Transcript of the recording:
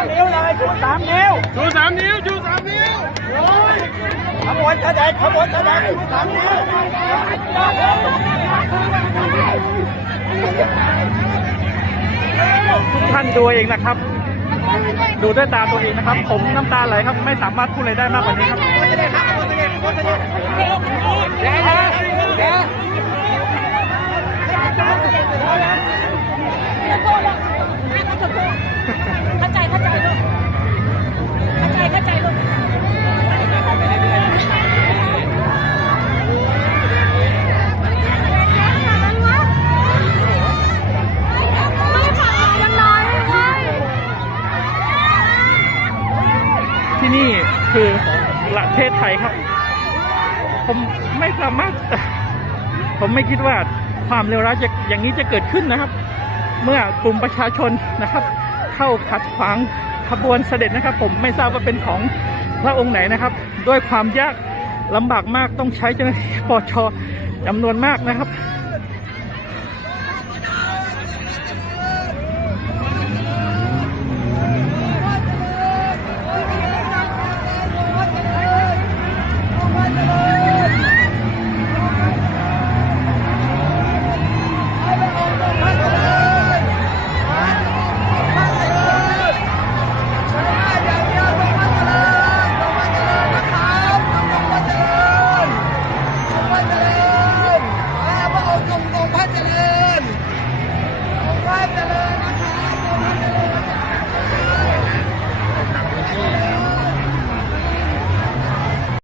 สามนิ้วเลยชูสามนิ้วชูสามนิ้วชูสามนิ้วขบวนแสดงขบวนแสดงชูสามนิ้วทุกท่านดูเองนะครับ ดูด้วยตาตัวเองนะครับ ผมน้ำตาไหลครับ ไม่สามารถพูดอะไรได้มากกว่านี้ครับ เข้าใจเข้าใจลูกเข้าใจเข้าใจลูก ที่นี่คือประเทศไทยครับ ผมไม่สามารถ ผมไม่คิดว่าความเลวร้ายจะอย่างนี้จะเกิดขึ้นนะครับ เมื่อกลุ่มประชาชนนะครับ เข้าขัดขวางขบวนเสด็จนะครับ ผมไม่ทราบว่าเป็นของพระองค์ไหนนะครับ ด้วยความยากลำบากมากต้องใช้เจ้าหน้าที่ปชจำนวนมากนะครับ